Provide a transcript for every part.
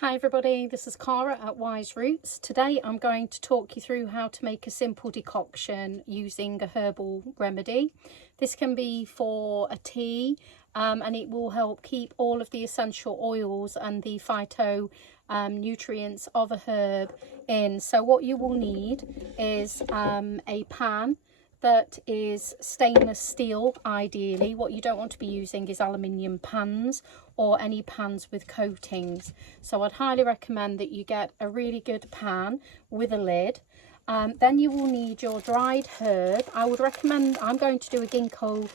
Hi everybody, this is Cara at wiseroots. Today I'm going to talk you through how to make a simple decoction using a herbal remedy. This can be for a tea and it will help keep all of the essential oils and the phyto nutrients of a herb in. So what you will need is a pan that is stainless steel. Ideally, what you don't want to be using is aluminium pans or any pans with coatings. So I'd highly recommend that you get a really good pan with a lid. Then you will need your dried herb. I would recommend, I'm going to do a ginkgo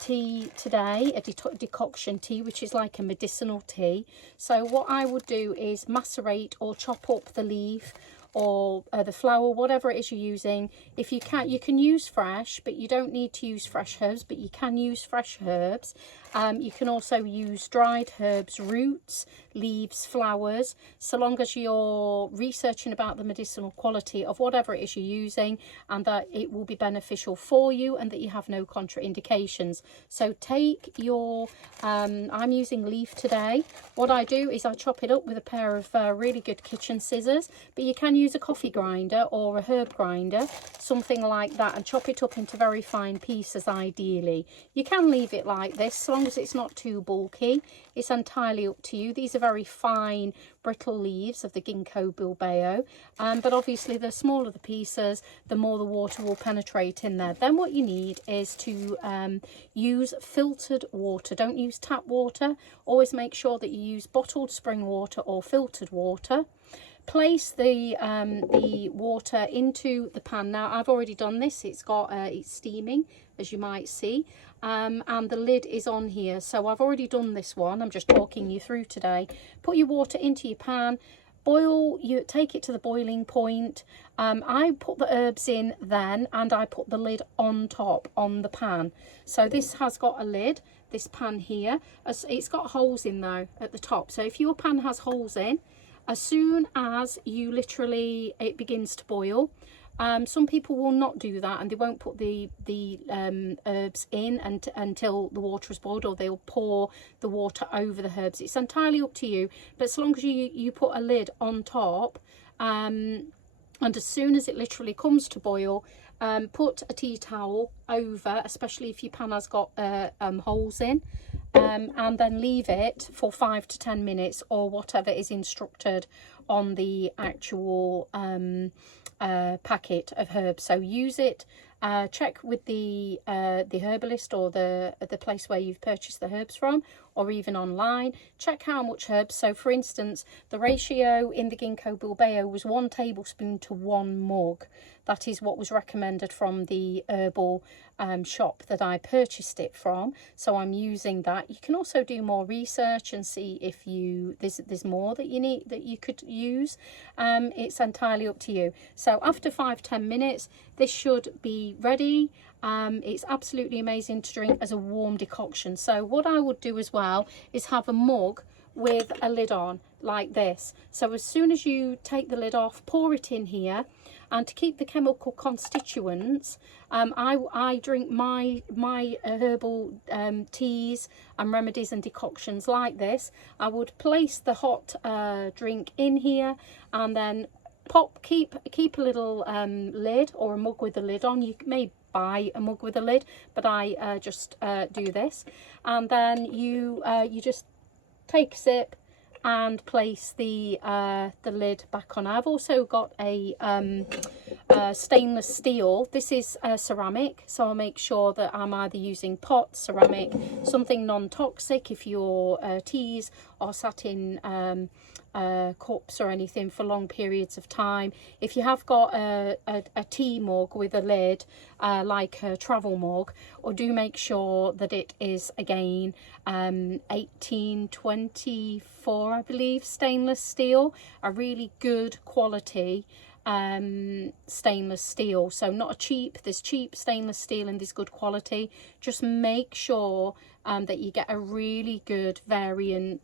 tea today, a decoction tea, which is like a medicinal tea. So what I would do is macerate or chop up the leaf or the flower, whatever it is you're using. If you can, you can use fresh, but you don't need to use fresh herbs, but you can use fresh herbs. You can also use dried herbs, roots, leaves, flowers, so long as you're researching about the medicinal quality of whatever it is you're using and that it will be beneficial for you and that you have no contraindications. So take your, I'm using leaf today. What I do is I chop it up with a pair of really good kitchen scissors, but you can use a coffee grinder or a herb grinder, something like that, and chop it up into very fine pieces ideally. You can leave it like this, so long as it's not too bulky. It's entirely up to you. These are very fine brittle leaves of the ginkgo biloba, but obviously the smaller the pieces, the more the water will penetrate in there. Then what you need is to use filtered water. Don't use tap water. Always make sure that you use bottled spring water or filtered water. Place the water into the pan. Now I've already done this. It's steaming, as you might see, and the lid is on here. So I've already done this one. I'm just talking you through today. Put your water into your pan, boil, you take it to the boiling point. I put the herbs in then, and I put the lid on top on the pan. So this has got a lid, this pan here. It's got holes in though at the top. So if your pan has holes in, as soon as it begins to boil, some people will not do that and they won't put the herbs in until the water is boiled, or they'll pour the water over the herbs. It's entirely up to you, but as long as you put a lid on top, and as soon as it literally comes to boil, put a tea towel over, especially if your pan has got holes in, and then leave it for 5 to 10 minutes or whatever is instructed on the actual packet of herbs. So use it, check with the herbalist or the place where you've purchased the herbs from, or even online. Check how much herbs. So for instance, the ratio in the ginkgo biloba was 1 tablespoon to 1 mug. That is what was recommended from the herbal shop that I purchased it from. So I'm using that. You can also do more research and see if there's more that you need, that you could use. It's entirely up to you. So after 5-10 minutes, this should be ready. It's absolutely amazing to drink as a warm decoction. So what I would do as well is have a mug with a lid on like this. So as soon as you take the lid off, pour it in here. And to keep the chemical constituents, I drink my herbal teas and remedies and decoctions like this. I would place the hot drink in here and then keep a little lid or a mug with a lid on. You may buy a mug with a lid, but I just do this, and then you just take a sip and place the lid back on. I've also got a stainless steel. This is ceramic, so I'll make sure that I'm either using pot, ceramic, something non-toxic if your teas are sat in cups or anything for long periods of time. If you have got a tea mug with a lid, like a travel mug, or do make sure that it is again 1824, I believe, stainless steel, a really good quality stainless steel. So not a cheap, there's cheap stainless steel and there's good quality. Just make sure that you get a really good variation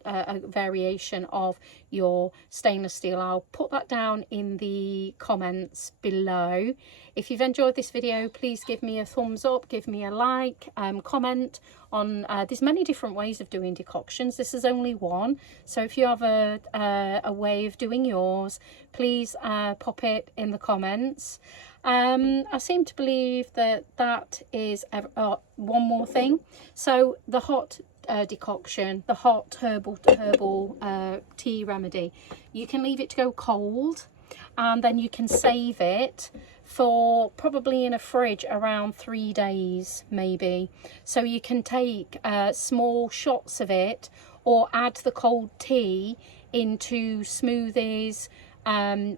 of your stainless steel. I'll put that down in the comments below. If you've enjoyed this video, please give me a thumbs up, give me a like, comment on, there's many different ways of doing decoctions. This is only one, so if you have a way of doing yours, please pop it in the comments. I seem to believe that is one more thing. So the hot decoction, the hot herbal tea remedy, you can leave it to go cold, and then you can save it for probably in a fridge around 3 days maybe. So you can take small shots of it, or add the cold tea into smoothies,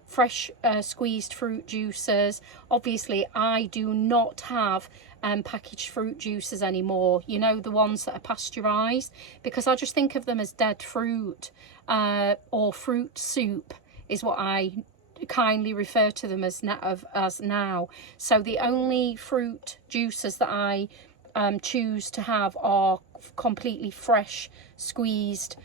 fresh squeezed fruit juices. Obviously I do not have packaged fruit juices anymore, you know, the ones that are pasteurized, because I just think of them as dead fruit, or fruit soup is what I kindly refer to them as now. So the only fruit juices that I choose to have are completely fresh squeezed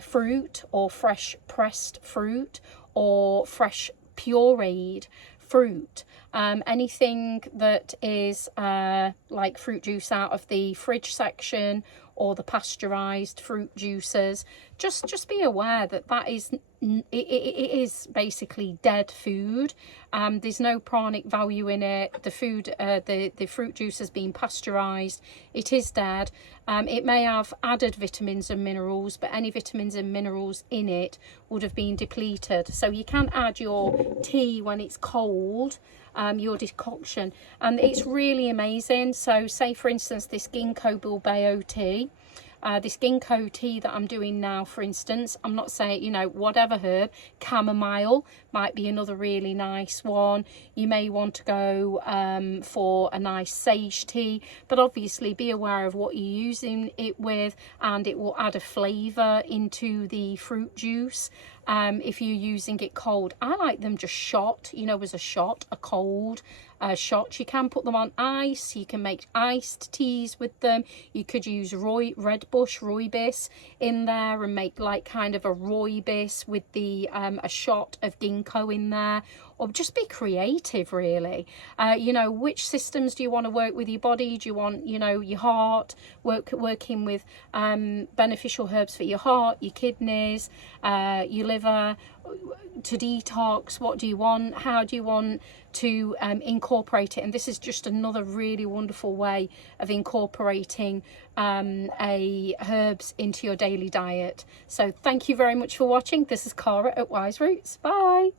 fruit, or fresh pressed fruit, or fresh pureed fruit. Anything that is like fruit juice out of the fridge section, or the pasteurized fruit juices, just be aware that that is it is basically dead food. There's no pranic value in it. The food, the fruit juice has been pasteurized. It is dead. It may have added vitamins and minerals, but any vitamins and minerals in it would have been depleted. So you can add your tea when it's cold, your decoction, and it's really amazing. So say for instance this ginkgo biloba tea, this ginkgo tea that I'm doing now, for instance, I'm not saying, you know, whatever herb, chamomile might be another really nice one. You may want to go for a nice sage tea, but obviously be aware of what you're using it with, and it will add a flavour into the fruit juice. If you're using it cold, I like them just shot, you know, as a shot, a cold shot. You can put them on ice, you can make iced teas with them. You could use redbush rooibos in there and make like kind of a rooibos with the a shot of ginkgo in there. Or just be creative, really. You know, which systems do you want to work with your body? Do you want, you know, your heart, working with beneficial herbs for your heart, your kidneys, your liver, to detox? What do you want? How do you want to incorporate it? And this is just another really wonderful way of incorporating herbs into your daily diet. So thank you very much for watching. This is Cara at Wiseroots. Bye.